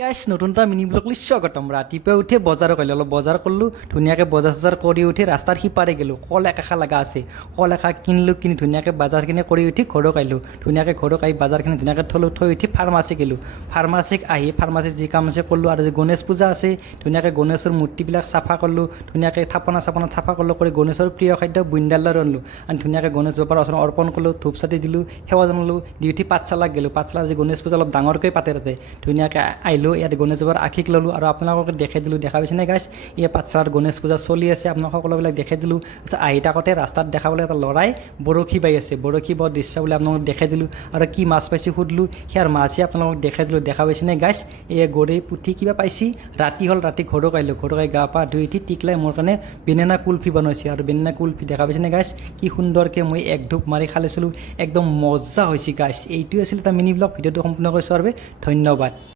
গাইছ নতুন এটা মিনি ব্লগ স্বাগতম। ৰাতিপুৱা উঠি বজাৰ কৰিলোঁ, অলপ বজাৰ কৰিলোঁ, ধুনীয়াকৈ বজাৰ চজাৰ কৰি উঠি ৰাস্তাৰ সিপাৰে গ'লোঁ। কল একাষা লগা আছে, কল একাষা কিনিলোঁ, কিনি ধুনীয়াকৈ বজাৰখিনি কৰি উঠি ঘৰত আহিলোঁ। ধুনীয়াকৈ ঘৰত আহি বজাৰখিনি ধুনীয়াকৈ থৈ উঠি ফাৰ্মাচী গ'লোঁ। ফাৰ্মাচীত আহি ফাৰ্মাচীত যি কাম আছে কৰিলোঁ, আৰু গণেশ পূজা আছে, ধুনীয়াকৈ গণেশৰ মূৰ্তিবিলাক চাফা কৰিলোঁ, ধুনীয়াকৈ থাপনা চাফা কৰিলোঁ, কৰি গণেশৰ প্ৰিয় খাদ্য বুন্দিয়াৰ লাড়ু আনিলোঁ, আৰু ধুনীয়াকৈ গণেশ বাবাৰ ওচৰত অৰ্পণ কৰিলোঁ, ধূপ চাতি দিলোঁ, সেৱা জনালোঁ, দি উঠি পাঠশালাত গ'লোঁ। পাঠশালাত আজি গণেশ পূজা অলপ ডাঙৰকৈ পাতে, তাতে ধুনীয়াকৈ আহিলোঁ, ইয়াত গণেশ বাবাৰ আশীষ ল'লোঁ, আৰু আপোনালোকক দেখাই দিলোঁ। দেখা পাইছেনে গাইছ, এই পাঠশালাত গণেশ পূজা চলি আছে, আপোনালোক সকলোবিলাক দেখাই দিলোঁ। তাৰপিছত আহি থাকোঁতে ৰাস্তাত দেখা পালে এটা ল'ৰাই বৰশী বাই আছে, বৰশী বোৱাৰ দৃশ্য বুলি আপোনালোকক দেখাই দিলোঁ। আৰু কি মাছ পাইছে সুধিলোঁ, সেয়াৰ মাছে আপোনালোকক দেখাই দিলোঁ। দেখা পাইছেনে গাইছ, এই গৰৈ পুঠি কিবা পাইছি। ৰাতি হ'ল, ৰাতি ঘৰত আহিলোঁ, ঘৰত আহি গা পা ধুই উঠি টিকলাই মোৰ কাৰণে বেনানা কুলফি বনাইছে, আৰু বেনানা কুলফি দেখা পাইছেনে গাইছ, কি সুন্দৰকৈ মই এক ঢোক মাৰি খাইছিলোঁ, একদম মজা হৈছে গাইছ। এইটোৱে আছিল এটা মিনি ব্লগ। ভিডিঅ'টো সম্পূৰ্ণকৈ চোৱাৰ বাবে ধন্যবাদ।